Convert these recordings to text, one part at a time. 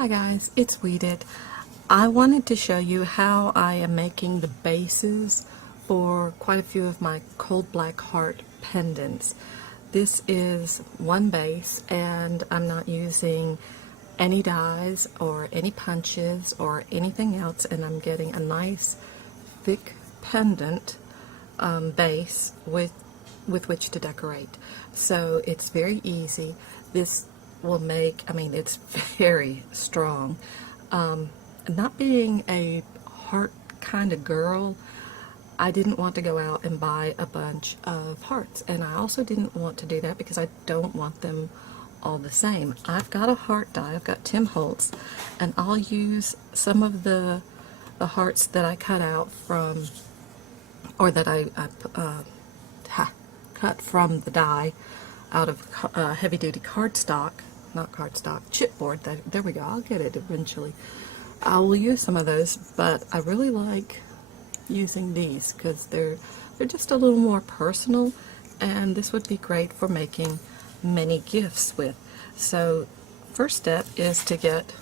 Hi guys, it's Weeded. I wanted to show you how I am making the bases for quite a few of my cold black heart pendants. This is one base and I'm not using any dies or any punches or anything else, and I'm getting a nice thick pendant base with which to decorate. So it's very easy. This will make, it's very strong. Not being a heart kind of girl, I didn't want to go out and buy a bunch of hearts, and I also didn't want to do that because I don't want them all the same. I've got a heart die, I've got Tim Holtz, and I'll use some of the hearts that I cut out from, or that I cut from the die out of heavy-duty cardstock, not cardstock, chipboard. There we go, I'll get it eventually. I will use some of those, but I really like using these because they're just a little more personal, and this would be great for making many gifts with. So first step is to get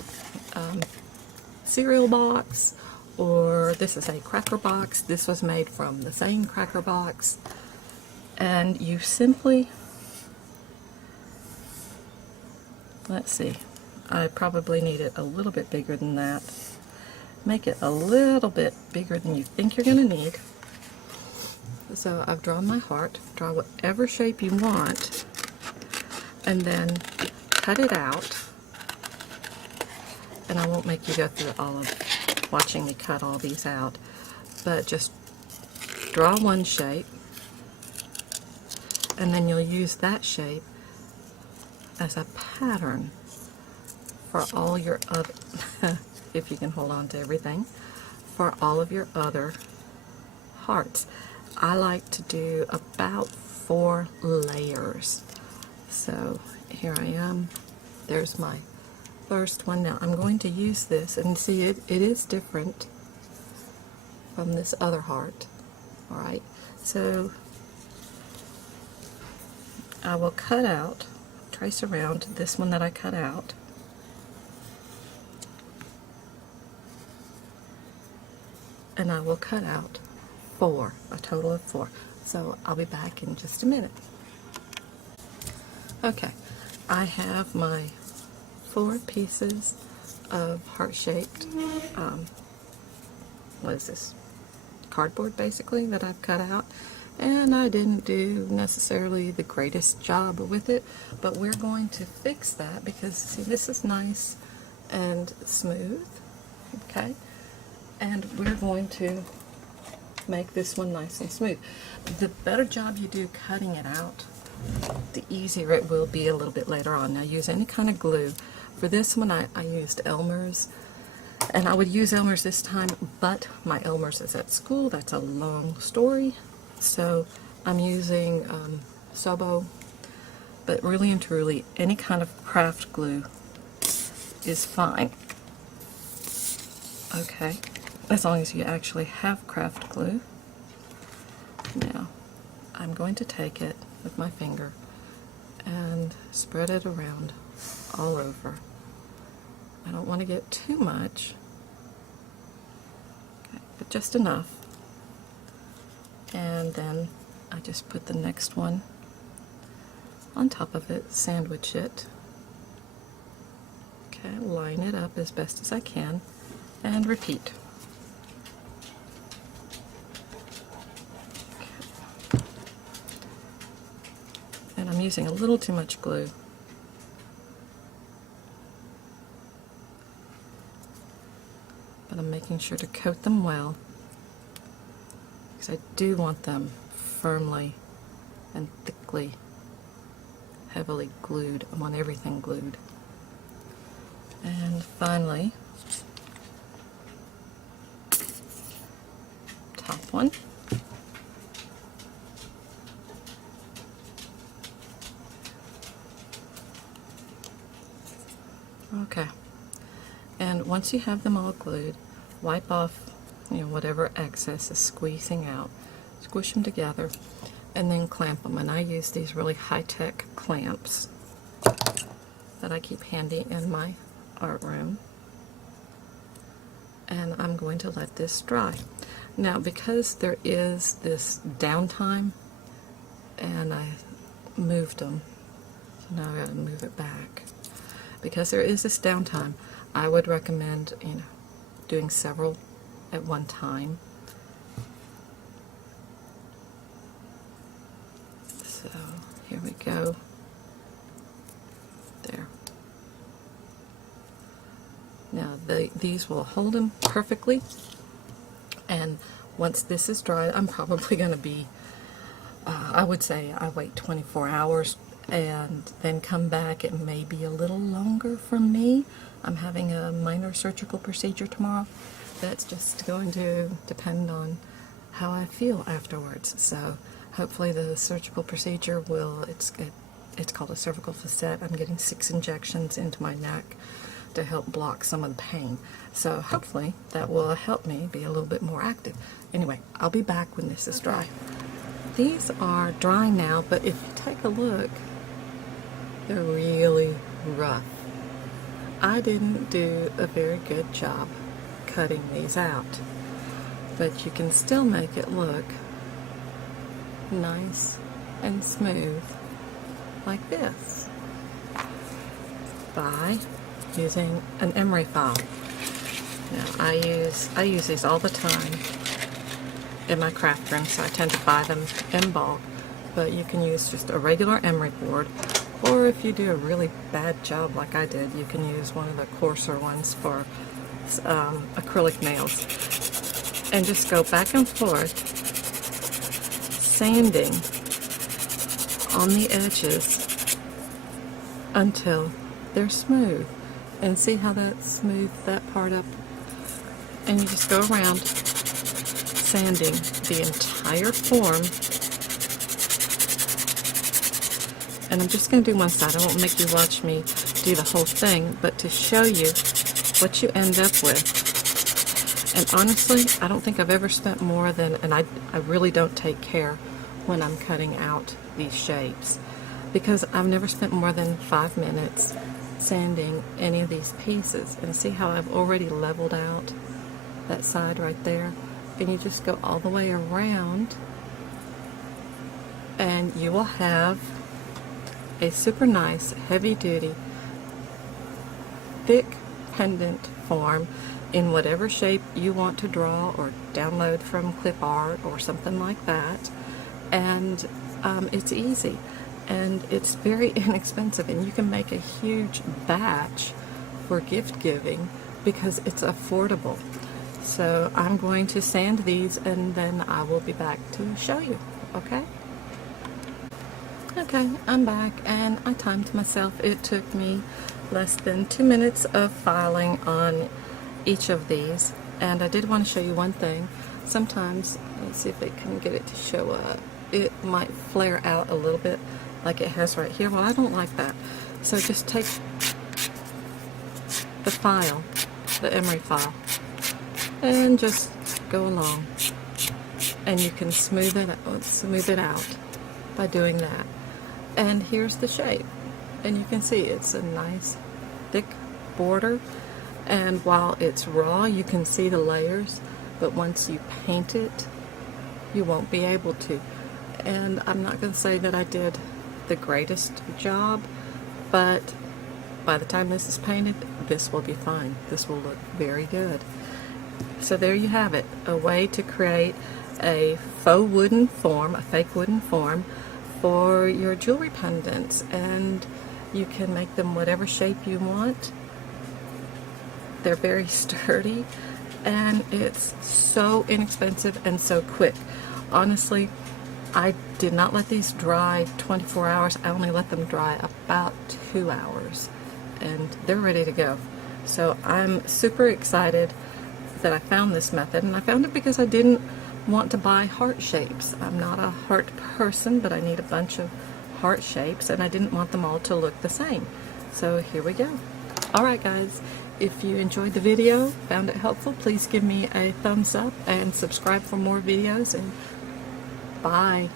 cereal box, or this is a cracker box. This was made from the same cracker box, and you simply, let's see, I probably need it a little bit bigger than that. Make it a little bit bigger than you think you're going to need. So I've drawn my heart. Draw whatever shape you want, and then cut it out. And I won't make you go through all of watching me cut all these out, but just draw one shape, and then you'll use that shape as a pattern for all your other, if you can hold on to everything, for all of your other hearts. I like to do about 4 layers. So here I am. There's my first one. Now I'm going to use this, and see it is different from this other heart. Alright, so I will cut out, trace around this one that I cut out, and I will cut out 4, a total of 4. So I'll be back in just a minute. Okay, I have my 4 pieces of heart-shaped, what is this, cardboard basically, that I've cut out. And I didn't do necessarily the greatest job with it, but we're going to fix that because, see, this is nice and smooth, okay? And we're going to make this one nice and smooth. The better job you do cutting it out, the easier it will be a little bit later on. Now use any kind of glue. For this one I used Elmer's, and I would use Elmer's this time, but my Elmer's is at school. That's a long story. So I'm using Sobo, but really and truly any kind of craft glue is fine. Okay, as long as you actually have craft glue. Now I'm going to take it with my finger and spread it around all over. I don't want to get too much, okay, but just enough. And then I just put the next one on top of it, sandwich it. Okay, line it up as best as I can, and repeat. Okay. And I'm using a little too much glue. But I'm making sure to coat them well, because I do want them firmly and thickly, heavily glued. I want everything glued. And finally, top one. Okay. And once you have them all glued, wipe off whatever excess is squeezing out, squish them together, and then clamp them. And I use these really high-tech clamps that I keep handy in my art room. and I'm going to let this dry. Now, because there is this downtime, and I moved them, so now I gotta move it back. Because there is this downtime, I would recommend, doing several at one time. So here we go. There. Now these will hold them perfectly, and once this is dry, I'm probably going to be, I would say I wait 24 hours and then come back. It may be a little longer for me. I'm having a minor surgical procedure tomorrow. That's just going to depend on how I feel afterwards. So hopefully the surgical procedure will, it's called a cervical facet. I'm getting 6 injections into my neck to help block some of the pain. So hopefully that will help me be a little bit more active. Anyway, I'll be back when this is dry. These are dry now, but if you take a look, they're really rough. I didn't do a very good job cutting these out, but you can still make it look nice and smooth like this by using an emery file. Now I use these all the time in my craft room, so I tend to buy them in bulk, but you can use just a regular emery board, or if you do a really bad job like I did, you can use one of the coarser ones for acrylic nails, and just go back and forth sanding on the edges until they're smooth. And see how that smoothed that part up? And you just go around sanding the entire form. And I'm just going to do one side. I won't make you watch me do the whole thing, but to show you what you end up with. And honestly, I don't think I've ever spent more than, and I really don't take care when I'm cutting out these shapes, because I've never spent more than 5 minutes sanding any of these pieces. And see how I've already leveled out that side right there? And you just go all the way around, and you will have a super nice, heavy-duty, thick pendant form in whatever shape you want to draw or download from clip art or something like that. And it's easy. And it's very inexpensive, and you can make a huge batch for gift giving because it's affordable. So I'm going to sand these, and then I will be back to show you, okay? Okay, I'm back, and I timed myself. It took me less than 2 minutes of filing on each of these, and I did want to show you one thing. Sometimes, let's see if they can get it to show up. It might flare out a little bit, like it has right here. Well, I don't like that. So just take the file, the emery file, and just go along. And you can smooth it out by doing that. And here's the shape. And you can see it's a nice thick border. And while it's raw, you can see the layers. But once you paint it, you won't be able to. And I'm not going to say that I did the greatest job, but by the time this is painted, this will be fine. This will look very good. So there you have it, a way to create a faux wooden form, a fake wooden form for your jewelry pendants, and you can make them whatever shape you want. They're very sturdy, and it's so inexpensive and so quick. Honestly, I did not let these dry 24 hours. I only let them dry about 2 hours, and they're ready to go. So I'm super excited that I found this method, and I found it because I didn't want to buy heart shapes. I'm not a heart person, but I need a bunch of heart shapes, and I didn't want them all to look the same. So here we go. Alright guys, if you enjoyed the video, found it helpful, please give me a thumbs up and subscribe for more videos, and bye.